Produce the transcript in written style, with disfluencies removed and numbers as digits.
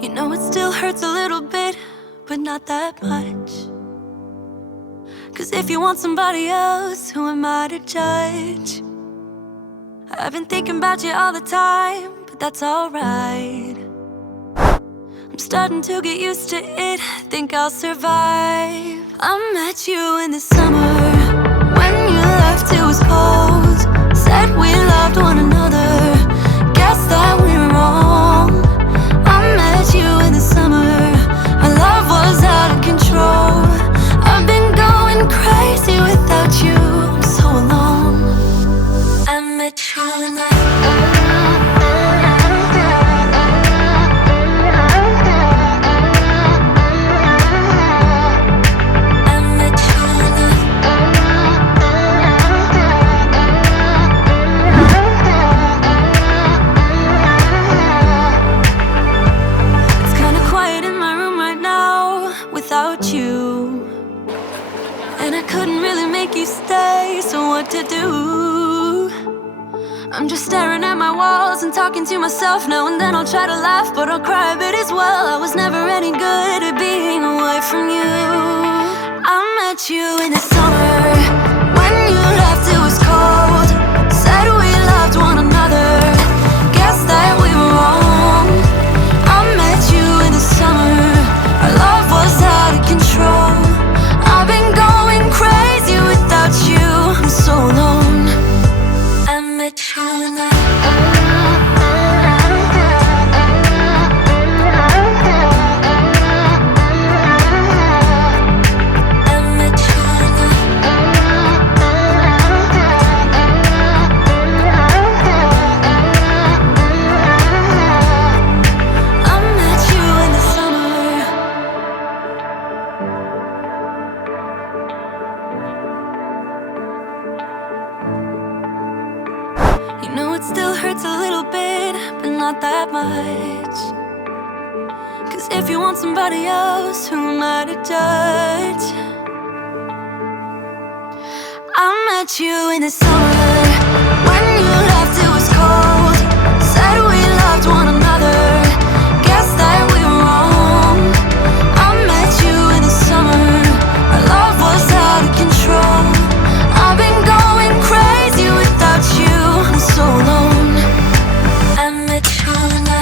You know it still hurts a little bit, but not that much. 'Cause if you want somebody else, who am I to judge? I've been thinking about you all the time, but that's alright. I'm starting to get used to it, think I'll survive. I met you in the summer, when you left it was cold. Said we loved one another, guess that we were wrong. I met you in the summer, our love was out of control. I've been going crazy without you, I'm so alone. I met you in the to do. I'm just staring at my walls and talking to myself. Now and then I'll try to laugh, but I'll cry a bit as well. I was never any good at being away from you. I met you in the summer, when you left it was cold. Said we loved one another, guess that we were wrong. I met you in the summer, our love was out of control. I've been going crazy without you, I'm so alone. I met you in the that much. 'Cause if you want somebody else, who am I to judge? I met you in the summer, when you left it was cold. Said we loved one another, guess that we were wrong. I met you in the summer, our love was out of control. I've been going crazy without you, I'm so alone. I met you in the